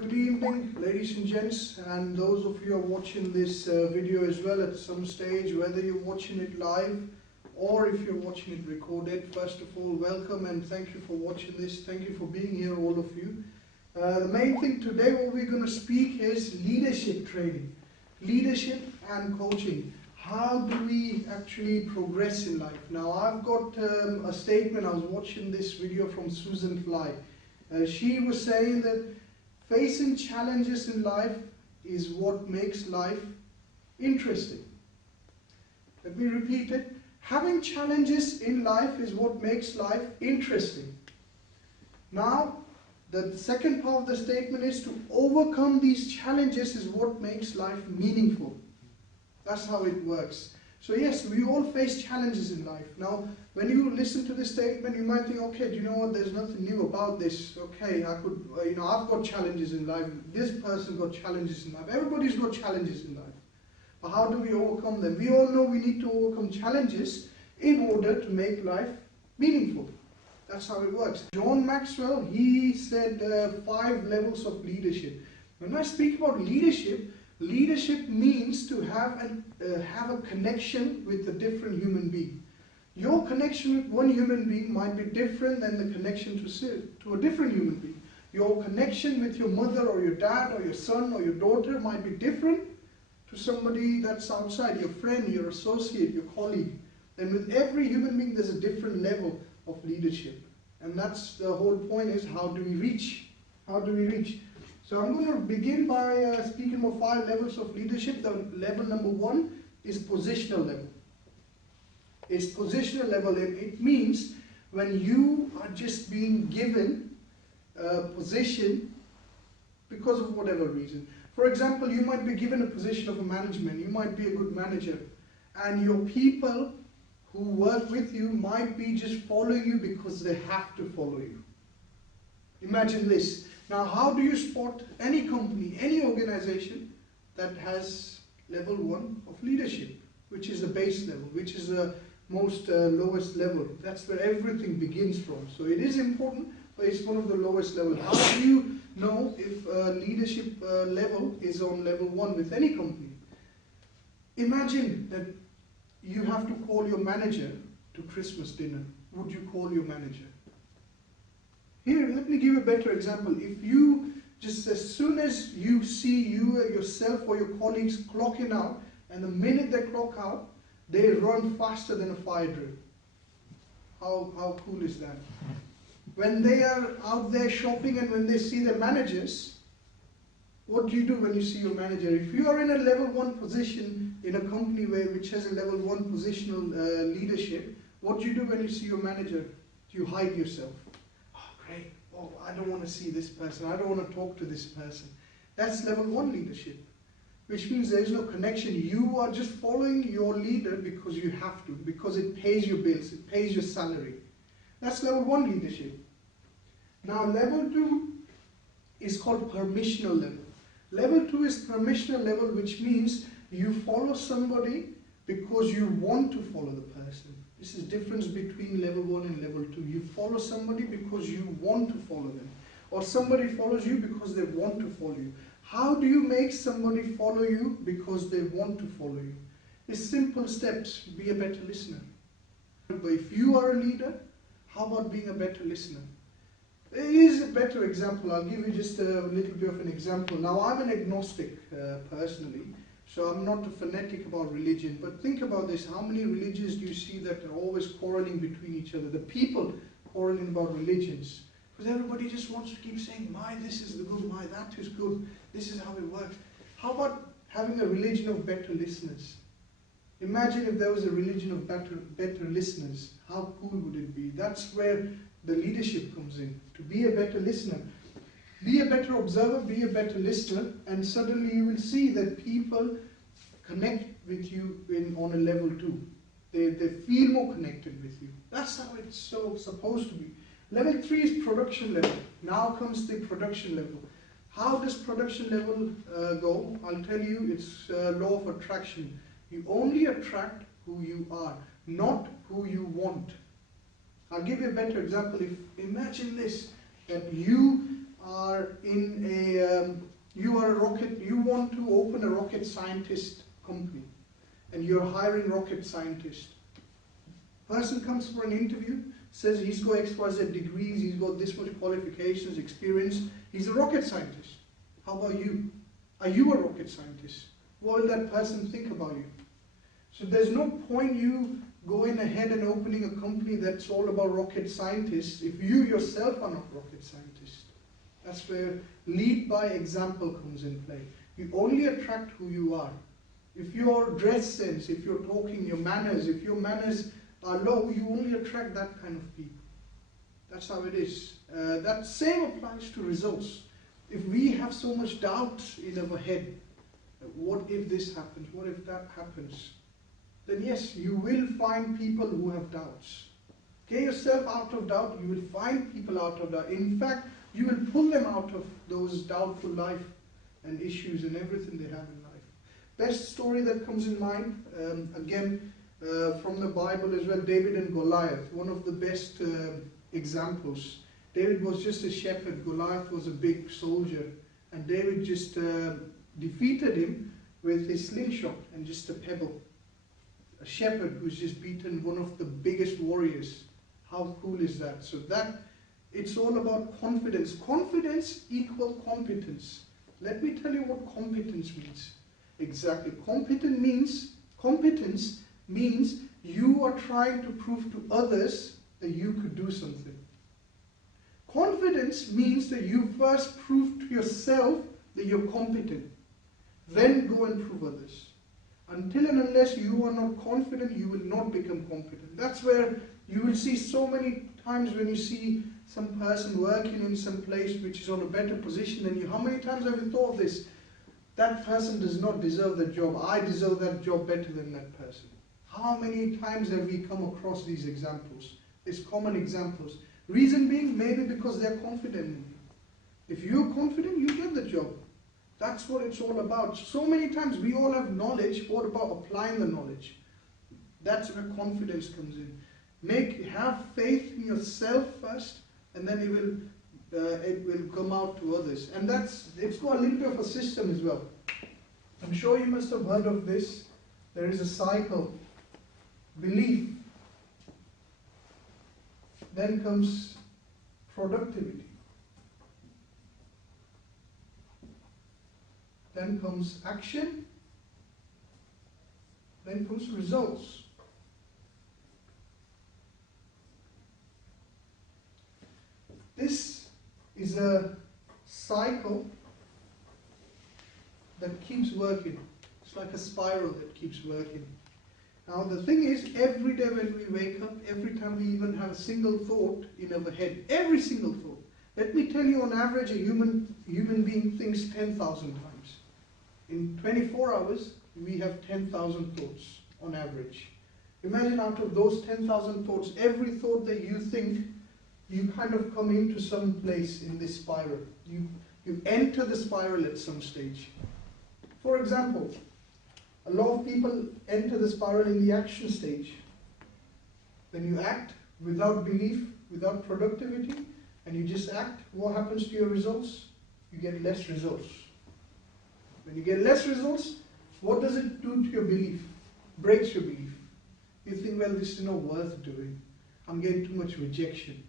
Good evening, ladies and gents, and those of you who are watching this video as well at some stage, whether you're watching it live or if you're watching it recorded. First of all, welcome and thank you for watching this. Thank you for being here, all of you. The main thing today, what we're going to speak is leadership training, leadership and coaching. How do we actually progress in life? Now, I've got a statement. I was watching this video from Susan Fly. She was saying that facing challenges in life is what makes life interesting. Let me repeat it. Having challenges in life is what makes life interesting. Now, the second part of the statement is to overcome these challenges is what makes life meaningful. That's how it works. So yes, we all face challenges in life. Now, when you listen to this statement, you might think, okay, do you know what, there's nothing new about this. Okay, I could, I've got challenges in life. This person got challenges in life. Everybody's got challenges in life. But how do we overcome them? We all know we need to overcome challenges in order to make life meaningful. That's how it works. John Maxwell, he said 5 levels of leadership. When I speak about leadership, leadership means to have a connection with a different human being. Your connection with one human being might be different than the connection to a different human being. Your connection with your mother or your dad or your son or your daughter might be different to somebody that's outside, your friend, your associate, your colleague. And with every human being, there's a different level of leadership. And that's the whole point, is how do we reach? How do we reach? So I'm going to begin by speaking about 5 levels of leadership. The level number 1 is positional level. It's positional level, and it means when you are just being given a position because of whatever reason. For example, you might be given a position of a management. You might be a good manager, and your people who work with you might be just following you because they have to follow you. Imagine this. Now, how do you spot any company, any organization that has level 1 of leadership, which is the base level, which is the most lowest level? That's where everything begins from. So it is important, but it's one of the lowest levels. How do you know if leadership level is on level 1 with any company? Imagine that you have to call your manager to Christmas dinner. Would you call your manager? Here, let me give you a better example. If you just, as soon as you see yourself or your colleagues clocking out, and the minute they clock out, they run faster than a fire drill. How cool is that? When they are out there shopping and when they see their managers, what do you do when you see your manager? If you are in a level 1 position in a company which has a level 1 positional leadership, what do you do when you see your manager? You hide yourself. Great. Oh, I don't want to see this person. I don't want to talk to this person. That's level 1 leadership, which means there is no connection. You are just following your leader because you have to, because it pays your bills, it pays your salary. That's level 1 leadership. Now, level 2 is called permissional level. Level 2 is permissional level, which means you follow somebody because you want to follow the person. This is the difference between level 1 and level 2. You follow somebody because you want to follow them. Or somebody follows you because they want to follow you. How do you make somebody follow you because they want to follow you? It's simple steps. Be a better listener. But if you are a leader, how about being a better listener? There is a better example. I'll give you just a little bit of an example. Now, I'm an agnostic personally. So I'm not a fanatic about religion, but think about this. How many religions do you see that are always quarreling between each other? The people quarreling about religions. Because everybody just wants to keep saying, my this is the good, my that is good, this is how it works. How about having a religion of better listeners? Imagine if there was a religion of better listeners. How cool would it be? That's where the leadership comes in, to be a better listener. Be a better observer, be a better listener, and suddenly you will see that people connect with you on a level 2. They feel more connected with you. That's how it's supposed to be. Level 3 is production level. Now comes the production level. How does production level go? I'll tell you, it's law of attraction. You only attract who you are, not who you want. I'll give you a better example. Imagine this, that you are in a, you want to open a rocket scientist company and you're hiring rocket scientists. Person comes for an interview, says he's got XYZ degrees, he's got this much qualifications, experience, he's a rocket scientist. How about you? Are you a rocket scientist? What will that person think about you? So there's no point you going ahead and opening a company that's all about rocket scientists if you yourself are not rocket scientists. That's where lead by example comes in play. You only attract who you are. If your dress sense, if you're talking, your manners, if your manners are low, you only attract that kind of people. That's how it is. That same applies to results. If we have so much doubt in our head, what if this happens, what if that happens, then yes, you will find people who have doubts. Get yourself out of doubt, you will find people out of doubt. In fact, you will pull them out of those doubtful life and issues and everything they have in life. Best story that comes in mind, again, from the Bible as well, David and Goliath, one of the best examples. David was just a shepherd, Goliath was a big soldier, and David just defeated him with his slingshot and just a pebble. A shepherd who's just beaten one of the biggest warriors. How cool is that? So that, it's all about confidence. Confidence equals competence. Let me tell you what competence means. Exactly. Competence means you are trying to prove to others that you could do something. Confidence means that you first prove to yourself that you're competent. Then go and prove others. Until and unless you are not confident, you will not become competent. That's where you will see so many times when you see some person working in some place which is on a better position than you. How many times have you thought of this? That person does not deserve that job. I deserve that job better than that person. How many times have we come across these examples? These common examples. Reason being, maybe because they're confident in you. If you're confident, you get the job. That's what it's all about. So many times we all have knowledge. What about applying the knowledge? That's where confidence comes in. Have faith in yourself first, and then it will come out to others. And it's got a little bit of a system as well. I'm sure you must have heard of this. There is a cycle. Belief. Then comes productivity. Then comes action. Then comes results. This is a cycle that keeps working. It's like a spiral that keeps working. Now the thing is, every day when we wake up, every time we even have a single thought in our head, every single thought. Let me tell you, on average, a human being thinks 10,000 times. In 24 hours, we have 10,000 thoughts on average. Imagine out of those 10,000 thoughts, every thought that you think, you kind of come into some place in this spiral. You enter the spiral at some stage. For example, a lot of people enter the spiral in the action stage. When you act without belief, without productivity, and you just act, what happens to your results? You get less results. When you get less results, what does it do to your belief? Breaks your belief. You think, well, this is not worth doing. I'm getting too much rejection.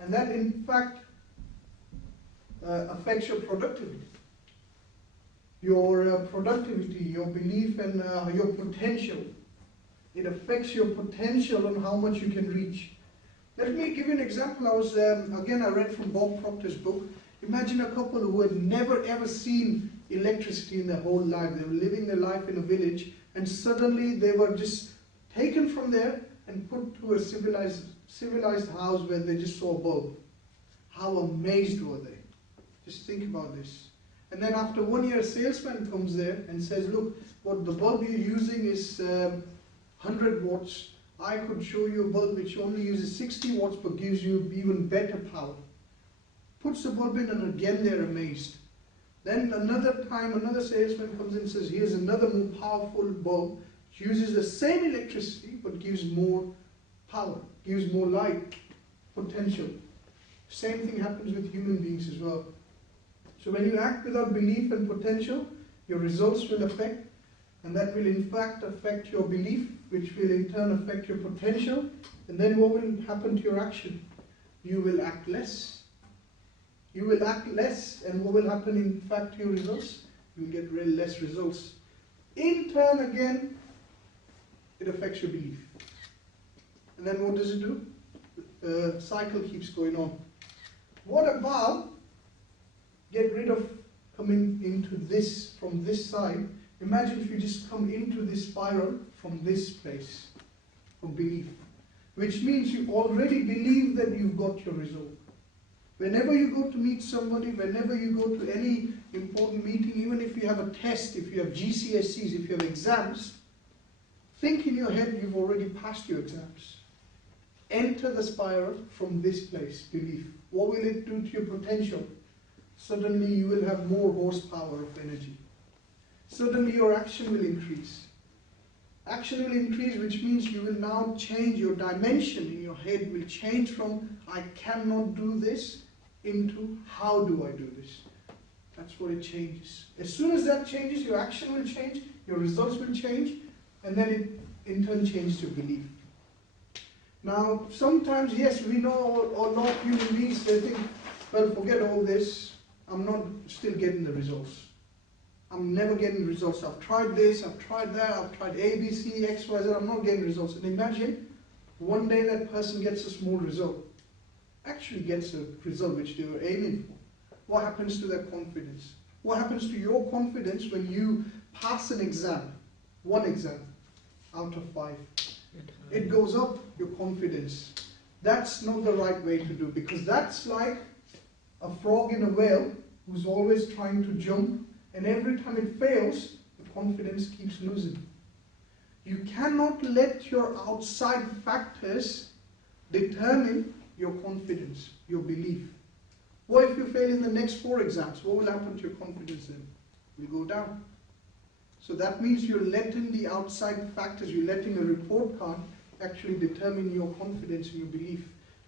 And that, in fact, affects your productivity. Your productivity, your belief, and your potential. It affects your potential on how much you can reach. Let me give you an example. I read from Bob Proctor's book. Imagine a couple who had never ever seen electricity in their whole life. They were living their life in a village, and suddenly they were just taken from there and put to a civilized house where they just saw a bulb. How amazed were they? Just think about this. And then after 1 year, a salesman comes there and says, look, what the bulb you're using is 100 watts. I could show you a bulb which only uses 60 watts but gives you even better power. Puts the bulb in, and again they're amazed. Then another time, another salesman comes in and says, here's another more powerful bulb, which uses the same electricity but gives more power, gives more light, potential. Same thing happens with human beings as well. So when you act without belief and potential, your results will affect, and that will in fact affect your belief, which will in turn affect your potential. And then what will happen to your action? You will act less. You will act less, and what will happen in fact to your results? You will get really less results. In turn again, it affects your belief. And then what does it do? The cycle keeps going on. What about get rid of coming into this from this side? Imagine if you just come into this spiral from this place of belief, which means you already believe that you've got your result. Whenever you go to meet somebody, whenever you go to any important meeting, even if you have a test, if you have GCSEs, if you have exams, think in your head you've already passed your exams. Enter the spiral from this place, belief. What will it do to your potential? Suddenly you will have more horsepower of energy. Suddenly your action will increase. Action will increase, which means you will now change your dimension in your head, will change from I cannot do this into how do I do this. That's what it changes. As soon as that changes, your action will change, your results will change, and then it in turn changes your belief. Now, sometimes, yes, we know a lot of human beings, they think, well, forget all this, I'm not still getting the results. I'm never getting results. I've tried this, I've tried that, I've tried A, B, C, X, Y, Z, I'm not getting results. And imagine, one day that person gets a small result, actually gets a result which they were aiming for. What happens to their confidence? What happens to your confidence when you pass an exam, one exam out of 5? It goes up, your confidence. That's not the right way to do, because that's like a frog in a whale who's always trying to jump, and every time it fails, the confidence keeps losing. You cannot let your outside factors determine your confidence, your belief. What if you fail in the next 4 exams? What will happen to your confidence then? It will go down. So that means you're letting the outside factors, you're letting a report card actually determine your confidence and your belief.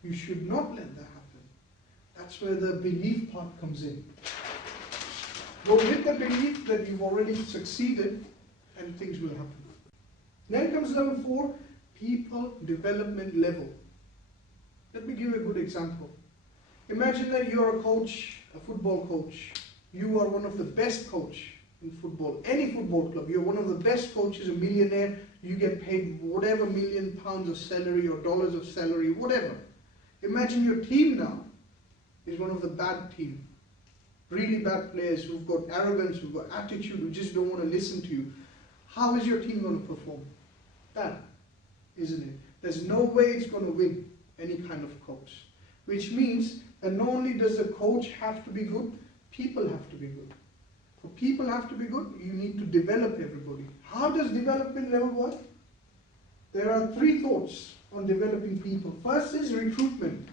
You should not let that happen. That's where the belief part comes in. Go with the belief that you've already succeeded and things will happen. Then comes level 4, people development level. Let me give you a good example. Imagine that you're a coach, a football coach. You are one of the best coaches in football, any football club. You're one of the best coaches, a millionaire. You get paid whatever £1 million of salary or dollars of salary, whatever. Imagine your team now is one of the bad team. Really bad players who've got arrogance, who've got attitude, who just don't want to listen to you. How is your team going to perform? Bad, isn't it? There's no way it's going to win any kind of coach. Which means that not only does the coach have to be good, people have to be good. For people have to be good, you need to develop everybody. How does development level work? There are 3 thoughts on developing people. First is recruitment.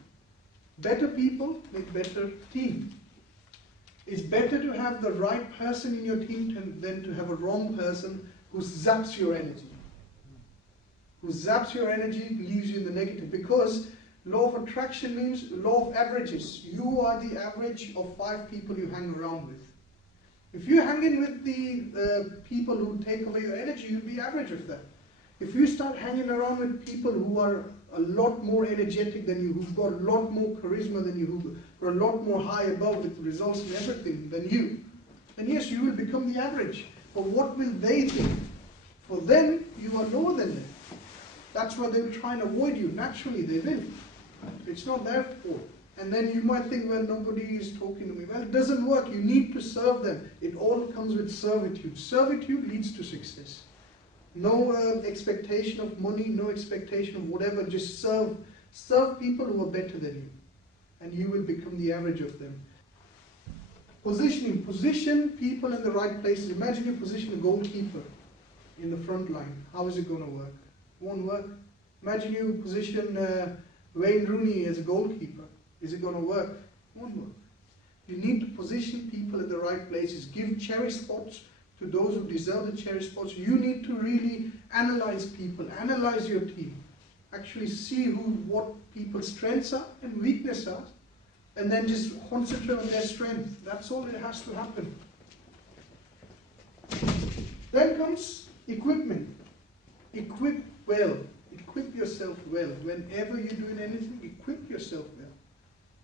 Better people make better team. It's better to have the right person in your team than to have a wrong person who zaps your energy. Who zaps your energy, leaves you in the negative. Because law of attraction means law of averages. You are the average of 5 people you hang around with. If you hang in with the people who take away your energy, you'll be average of them. If you start hanging around with people who are a lot more energetic than you, who've got a lot more charisma than you, who are a lot more high above with results and everything than you, then yes, you will become the average. But what will they think? For them, you are lower than them. That's why they will try and avoid you. Naturally, they will. It's not their fault. And then you might think, well, nobody is talking to me. Well, it doesn't work. You need to serve them. It all comes with servitude. Servitude leads to success. No expectation of money, no expectation of whatever. Just serve people who are better than you. And you will become the average of them. Positioning. Position people in the right places. Imagine you position a goalkeeper in the front line. How is it going to work? It won't work. Imagine you position Wayne Rooney as a goalkeeper. Is it going to work? It won't work. You need to position people in the right places. Give cherry spots to those who deserve the cherry spots. You need to really analyze people, analyze your team. Actually see what people's strengths are and weaknesses are, and then just concentrate on their strength. That's all that has to happen. Then comes equipment. Equip well. Equip yourself well. Whenever you're doing anything, equip yourself well.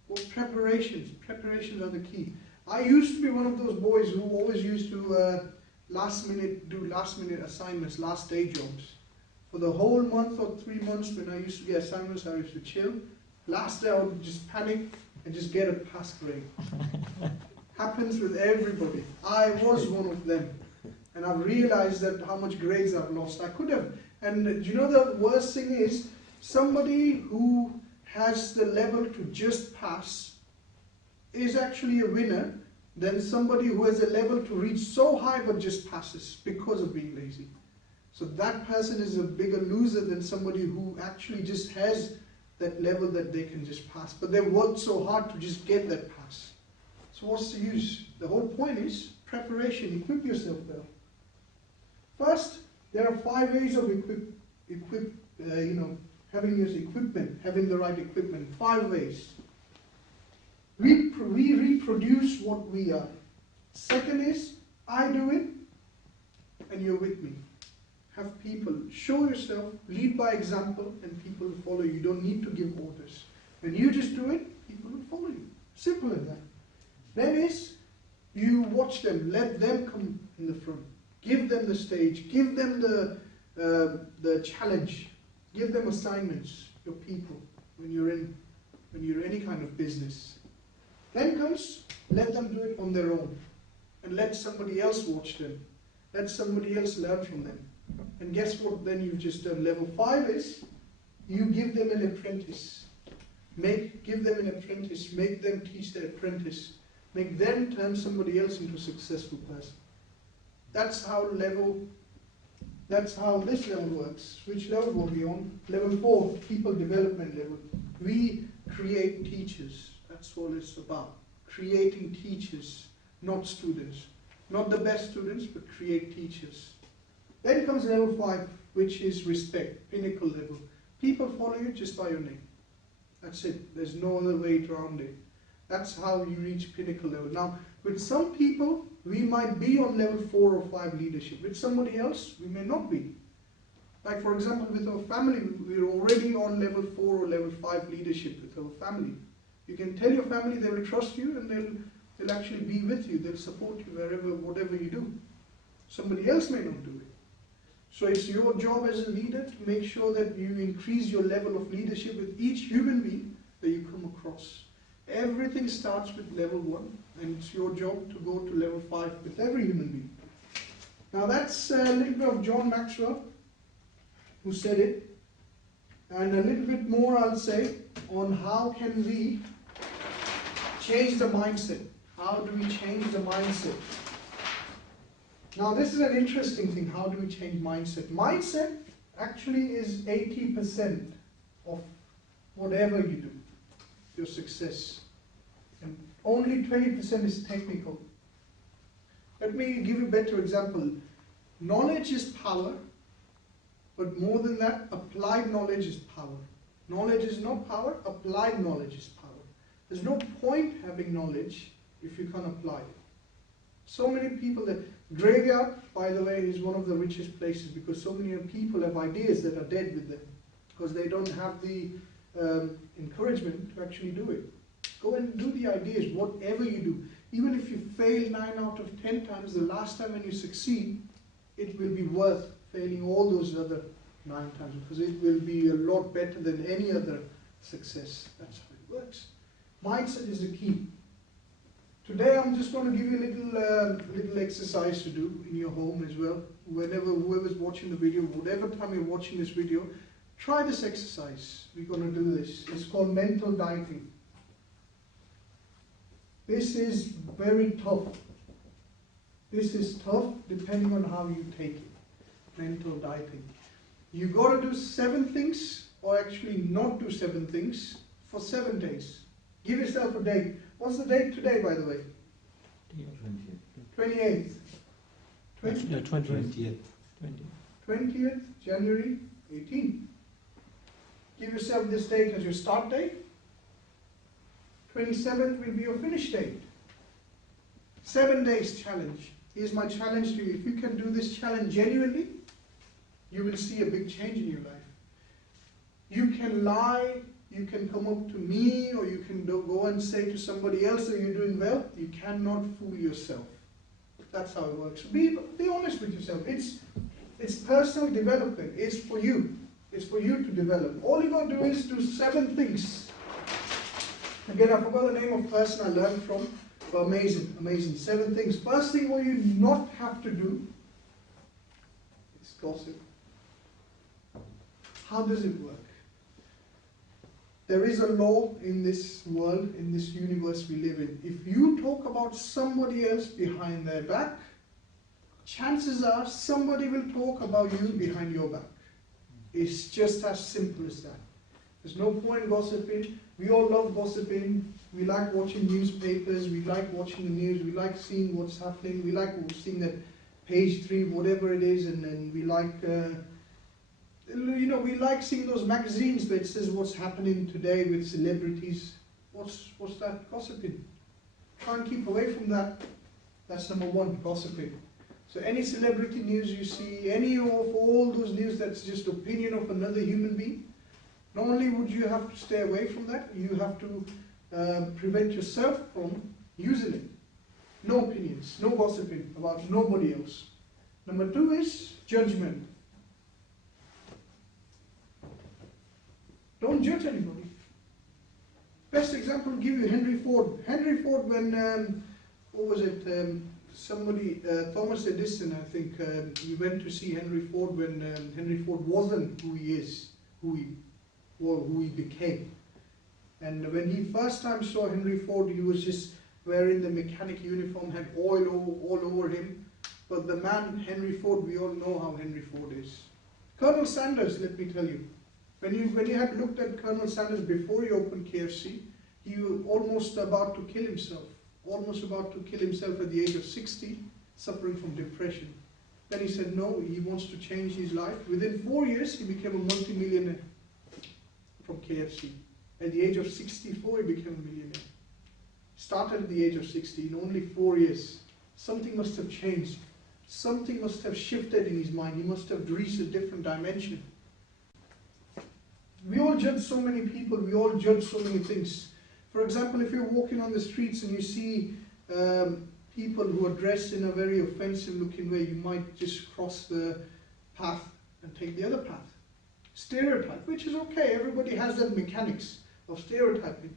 Or preparations. Preparations are the key. I used to be one of those boys who always used to do last minute assignments, last day jobs. For the whole month or 3 months when I used to get assignments, I used to chill. Last day I would just panic and just get a pass grade. Happens with everybody. I was one of them. And I've realized that how much grades I've lost. I could have. And do you know the worst thing is, somebody who has the level to just pass is actually a winner than somebody who has a level to reach so high but just passes because of being lazy. So that person is a bigger loser than somebody who actually just has that level that they can just pass. But they worked so hard to just get that pass. So what's the use? The whole point is preparation. Equip yourself well. First, there are 5 ways of having your equipment, having the right equipment. 5 ways. We reproduce what we are. Second is, I do it, and you're with me. Have people. Show yourself, lead by example, and people will follow you. You don't need to give orders. When you just do it, people will follow you. Simple as that. Then is, you watch them, let them come in the front. Give them the stage, give them the challenge, give them assignments, your people, when you're any kind of business. Then comes, let them do it on their own, and let somebody else watch them. Let somebody else learn from them. And guess what, then you've just done. Level 5 is, you give them an apprentice. Give them an apprentice, make them teach their apprentice. Make them turn somebody else into a successful person. That's how this level works. Which level will be on? Level 4, people development level. We create teachers. That's what it's about. Creating teachers, not students. Not the best students, but create teachers. Then comes level 5, which is respect, pinnacle level. People follow you just by your name. That's it. There's no other way around it. That's how you reach pinnacle level. Now, with some people, we might be on level 4 or 5 leadership. With somebody else, we may not be. Like for example, with our family, we're already on level 4 or level 5 leadership with our family. You can tell your family they will trust you and they'll actually be with you. They'll support you whatever you do. Somebody else may not do it. So it's your job as a leader to make sure that you increase your level of leadership with each human being that you come across. Everything starts with level 1, and it's your job to go to level 5 with every human being. Now that's a little bit of John Maxwell, who said it, and a little bit more I'll say on how can we change the mindset. How do we change the mindset? Now this is an interesting thing. How do we change mindset? Mindset actually is 80% of whatever you do, your success. And only 20% is technical. Let me give you a better example. Knowledge is power, but more than that, applied knowledge is power. Knowledge is not power, applied knowledge is power. There's no point having knowledge if you can't apply it. So many people that graveyard, by the way, is one of the richest places because so many people have ideas that are dead with them because they don't have the encouragement to actually do it. Go and do the ideas, whatever you do. Even if you fail 9 out of 10 times, the last time when you succeed, it will be worth failing all those other 9 times because it will be a lot better than any other success. That's how it works. Mindset is the key. Today I'm just going to give you a little exercise to do in your home as well. Whoever's watching the video, whatever time you're watching this video, try this exercise. We're going to do this. It's called mental dieting. This is very tough. This is tough depending on how you take it. Mental dieting. You got to do 7 things, or actually not do 7 things, for 7 days. Give yourself a date. What's the date today, by the way? 28th. 20th January 18th. Give yourself this date as your start date. 27th will be your finish date. 7 days challenge. Here's my challenge to you. If you can do this challenge genuinely, you will see a big change in your life. You can lie, you can come up to me, or you can go and say to somebody else that you're doing well. You cannot fool yourself. That's how it works. Be honest with yourself. It's personal development. It's for you. It's for you to develop. All you got to do is do 7 things. Again, I forgot the name of the person I learned from. But amazing, amazing. 7 things. First thing what you not have to do is gossip. How does it work? There is a law in this world, in this universe we live in. If you talk about somebody else behind their back, chances are somebody will talk about you behind your back. It's just as simple as that. There's no point gossiping. We all love gossiping. We like watching newspapers. We like watching the news. We like seeing what's happening. We like seeing that page 3, whatever it is, and then we like, we like seeing those magazines where it says what's happening today with celebrities. What's that? Gossiping. Try and keep away from that. That's number 1, gossiping. So any celebrity news you see, any of all those news that's just opinion of another human being, not only would you have to stay away from that, you have to prevent yourself from using it. No opinions, no gossiping about nobody else. Number 2 is judgment. Don't judge anybody. Best example I'll give you Henry Ford. Henry Ford, when, Thomas Edison, I think, he went to see Henry Ford when Henry Ford wasn't who he is, who he became. And when he first time saw Henry Ford, he was just wearing the mechanic uniform, had oil all over him. But the man, Henry Ford, we all know how Henry Ford is. Colonel Sanders, let me tell you, when you had looked at Colonel Sanders before he opened KFC, he was almost about to kill himself. Almost about to kill himself at the age of 60, suffering from depression. Then he said no, he wants to change his life. Within 4 years, he became a multi-millionaire from KFC. At the age of 64, he became a millionaire. Started at the age of 60, in only 4 years. Something must have changed. Something must have shifted in his mind. He must have reached a different dimension. We all judge so many people. We all judge so many things. For example, if you're walking on the streets and you see people who are dressed in a very offensive looking way, you might just cross the path and take the other path. Stereotype, which is okay. Everybody has that mechanics of stereotyping.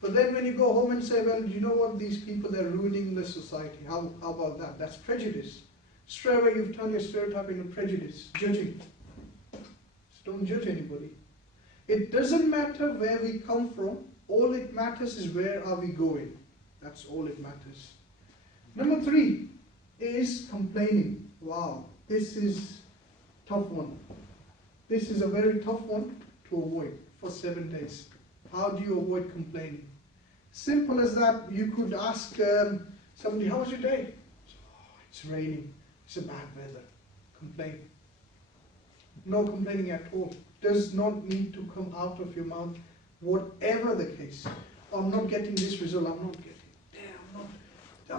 But then when you go home and say, well, you know what, these people, they're ruining the society. How about that? That's prejudice. Straight away you've turned your stereotype into prejudice, judging. So don't judge anybody. It doesn't matter where we come from. All it matters is where are we going. That's all it matters. Number 3 is complaining. Wow, this is a tough one. This is a very tough one to avoid for 7 days. How do you avoid complaining? Simple as that. You could ask somebody, how was your day? Oh, it's raining. It's a bad weather. Complain. No complaining at all. Does not need to come out of your mouth. Whatever the case, I'm not getting this result. I'm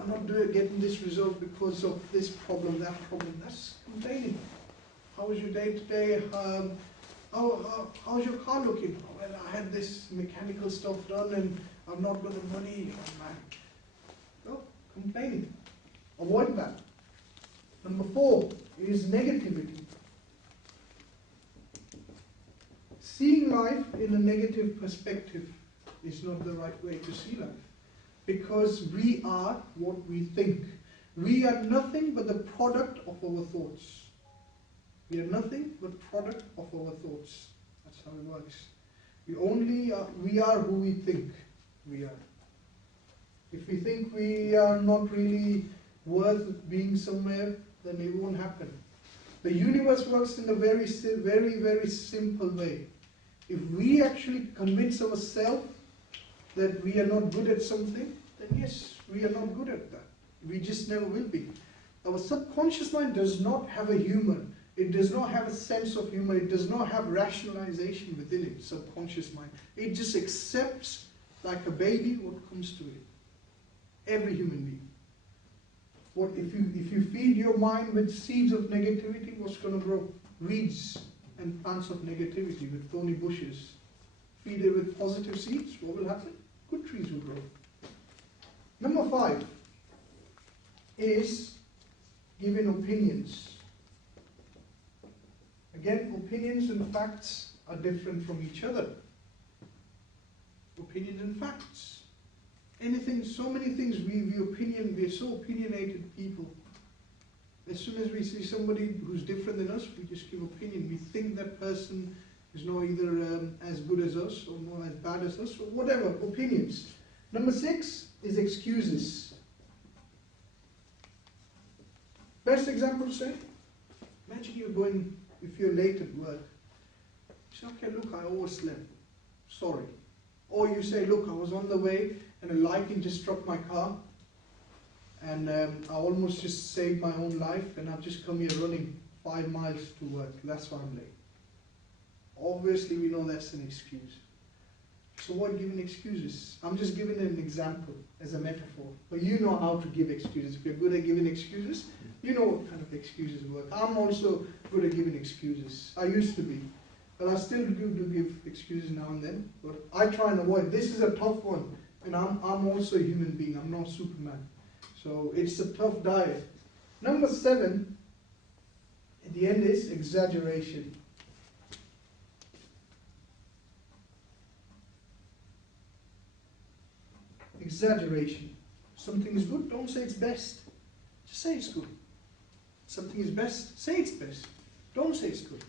not getting this result because of this problem, that problem. That's complaining. How was your day today? How's your car looking? Oh, well, I had this mechanical stuff done and I've not got the money. Oh, man. No, complaining. Avoid that. Number 4 is negativity. Seeing life in a negative perspective is not the right way to see life. Because we are what we think. We are nothing but the product of our thoughts. We are nothing but product of our thoughts. That's how it works. We are who we think we are. If we think we are not really worth being somewhere, then it won't happen. The universe works in a very, very simple way. If we actually convince ourselves that we are not good at something, then yes, we are not good at that. We just never will be. Our subconscious mind does not have a humor. It does not have a sense of humor. It does not have rationalization within it, subconscious mind. It just accepts like a baby, what comes to it? Every human being. What if you feed your mind with seeds of negativity, what's going to grow? Weeds and plants of negativity with thorny bushes. Feed it with positive seeds, what will happen? Good trees will grow. Number 5 is giving opinions. Again, opinions and facts are different from each other. Opinions and facts. Anything, so many things we're so opinionated people. As soon as we see somebody who's different than us, we just give opinion. We think that person is not either as good as us or not as bad as us or whatever, opinions. Number 6 is excuses. Best example to say, imagine you're going, if you're late at work, you say, okay, look, I overslept, sorry. Or you say, look, I was on the way and a lightning just struck my car and I almost just saved my own life and I've just come here running 5 miles to work, that's why I'm late. Obviously we know that's an excuse. So what giving excuses? I'm just giving an example as a metaphor, but you know how to give excuses. If you're good at giving excuses, you know what kind of excuses work. I'm also good at giving excuses. I used to be, but I still do give excuses now and then. But I try and avoid. This is a tough one, and I'm also a human being. I'm not Superman, so it's a tough diet. Number 7, at the end, is exaggeration. Exaggeration. Something is good, don't say it's best. Just say it's good. Something is best, say it's best. Don't say it's good.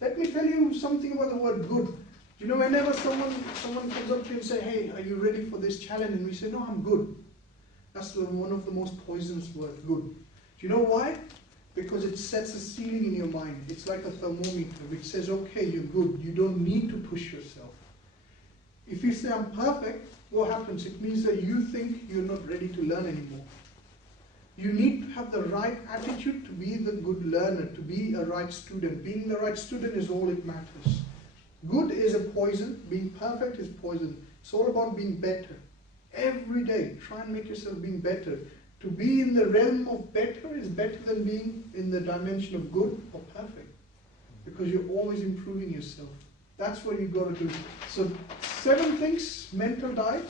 Let me tell you something about the word good. You know, whenever someone comes up to you and say, hey, are you ready for this challenge? And we say, no, I'm good. That's one of the most poisonous words, good. Do you know why? Because it sets a ceiling in your mind. It's like a thermometer which says, okay, you're good. You don't need to push yourself. If you say, I'm perfect, what happens? It means that you think you're not ready to learn anymore. You need to have the right attitude to be the good learner, to be a right student. Being the right student is all it matters. Good is a poison, being perfect is poison. It's all about being better. Every day, try and make yourself being better. To be in the realm of better is better than being in the dimension of good or perfect. Because you're always improving yourself. That's what you've got to do. So 7 things, mental diet.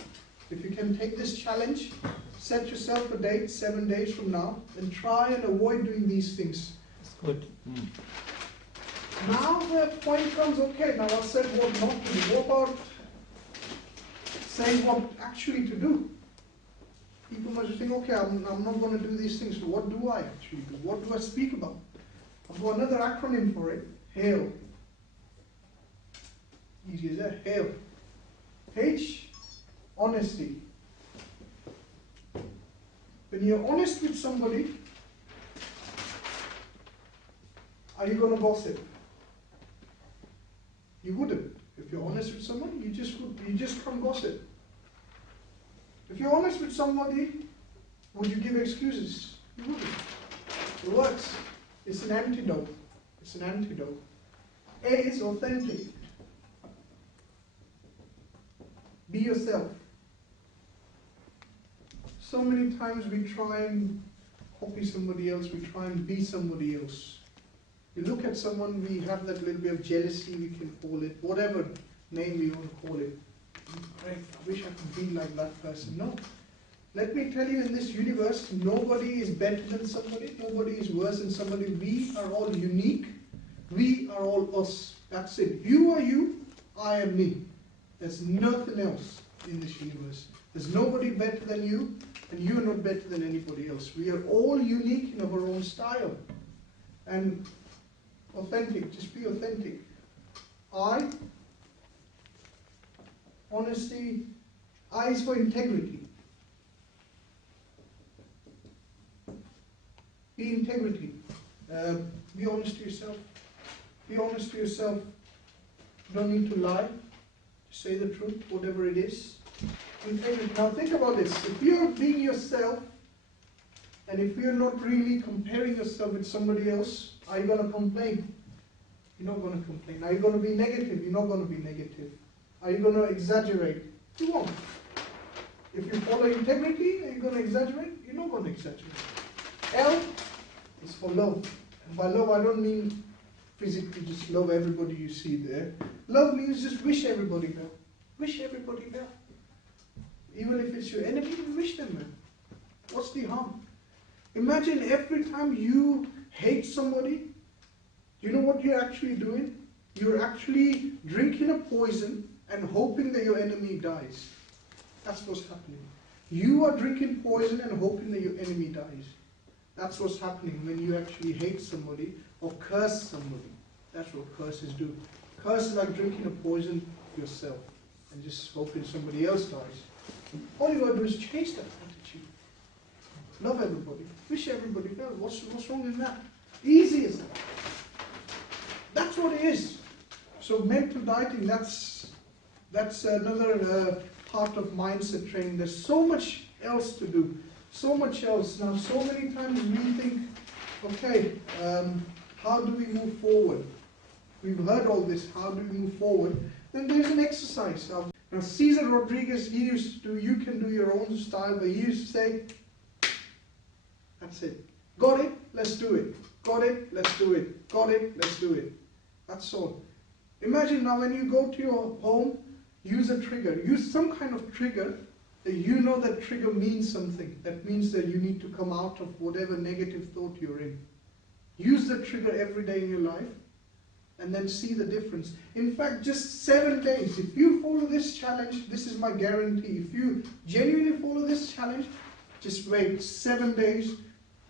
If you can take this challenge, set yourself a date 7 days from now and try and avoid doing these things. That's good. Now the point comes, okay, now I've said what not to do. What about saying what actually to do? People must think, okay, I'm not going to do these things. So what do I actually do? What do I speak about? I've got another acronym for it. HAIL. Easy as that. HAIL. H, honesty. When you're honest with somebody, are you going to gossip? You wouldn't. If you're honest with someone, you just can't gossip. If you're honest with somebody, would you give excuses? You wouldn't. It works. It's an antidote. It's an antidote. A is authentic. Be yourself. So many times we try and copy somebody else, we try and be somebody else. We look at someone, we have that little bit of jealousy, we can call it, whatever name we want to call it. Great, I wish I could be like that person. No. Let me tell you, in this universe, nobody is better than somebody, nobody is worse than somebody. We are all unique. We are all us. That's it. You are you, I am me. There's nothing else in this universe. There's nobody better than you, and you are not better than anybody else. We are all unique in our own style. And authentic, just be authentic. I, honesty, I is for integrity. Be integrity. Be honest to yourself. Be honest to yourself. You don't need to lie. Say the truth, whatever it is. Integrity. Now think about this. If you're being yourself, and if you're not really comparing yourself with somebody else, are you going to complain? You're not going to complain. Are you going to be negative? You're not going to be negative. Are you going to exaggerate? You won't. If you follow integrity, are you going to exaggerate? You're not going to exaggerate. L is for love. And by love, I don't mean physically just love everybody you see there. Love means just wish everybody well. Wish everybody well. Even if it's your enemy, wish them well. What's the harm? Imagine every time you hate somebody, you know what you're actually doing? You're actually drinking a poison and hoping that your enemy dies. That's what's happening. You are drinking poison and hoping that your enemy dies. That's what's happening when you actually hate somebody or curse somebody. That's what curses do. Curse is like drinking a poison yourself and just hoping somebody else dies. All you got to do is change that attitude. Love everybody. Wish everybody well. What's wrong in that? Easy as that. That's what it is. So mental dieting, that's another part of mindset training. There's so much else to do. So much else. Now, so many times we think, okay, how do we move forward? We've heard all this. How do we move forward? Then there's an exercise. Now, Cesar Rodriguez, he used to do, you can do your own style, but he used to say, that's it. Got it? Let's do it. Got it? Let's do it. Got it? Let's do it. That's all. Imagine now when you go to your home, use a trigger. Use some kind of trigger that you know that trigger means something. That means that you need to come out of whatever negative thought you're in. Use the trigger every day in your life and then see the difference. In fact, just 7 days. If you follow this challenge, this is my guarantee. If you genuinely follow this challenge, just wait 7 days.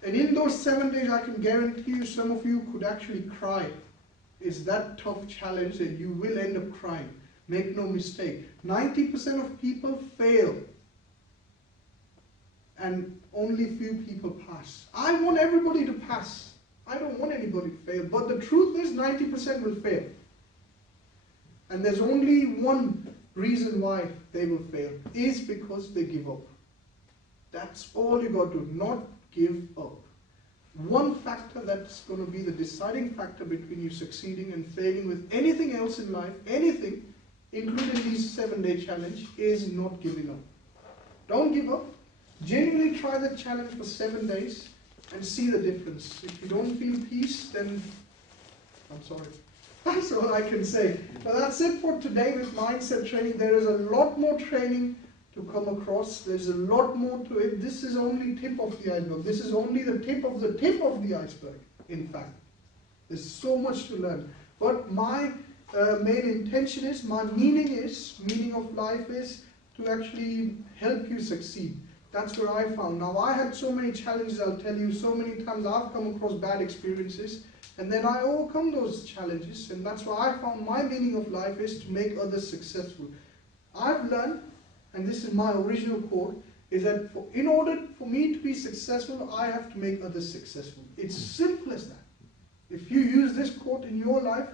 And in those 7 days, I can guarantee you some of you could actually cry. It's that tough challenge that you will end up crying. Make no mistake. 90% of people fail. And only few people pass. I want everybody to pass. I don't want anybody to fail. But the truth is 90% will fail. And there's only one reason why they will fail. Is because they give up. That's all you got to do. Not give up. One factor that's going to be the deciding factor between you succeeding and failing with anything else in life, anything, including this 7-day challenge, is not giving up. Don't give up. Genuinely try the challenge for 7 days and see the difference. If you don't feel peace, then I'm sorry. That's all I can say. But that's it for today with mindset training. There is a lot more training to come across. There's a lot more to it. This is only tip of the iceberg. This is only the tip of the iceberg, in fact. There's so much to learn. But my main intention is, my meaning of life is to actually help you succeed. That's what I found. Now, I had so many challenges, I'll tell you, so many times I've come across bad experiences, and then I overcome those challenges, and that's why I found my meaning of life is to make others successful. I've learned, and this is my original quote, is that in order for me to be successful, I have to make others successful. It's simple as that. If you use this quote in your life,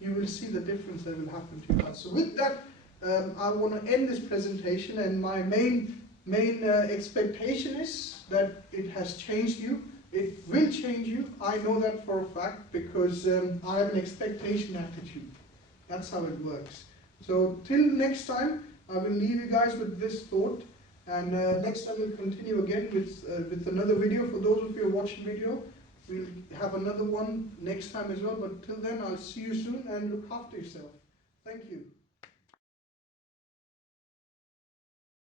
you will see the difference that will happen to you. So with that, I want to end this presentation, and my main expectation is that it has changed you. It will change you. I know that for a fact because I have an expectation attitude. That's how it works. So till next time, I will leave you guys with this thought, and next time we'll continue again with another video. For those of you who are watching video, we'll have another one next time as well. But till then, I'll see you soon and look after yourself. Thank you.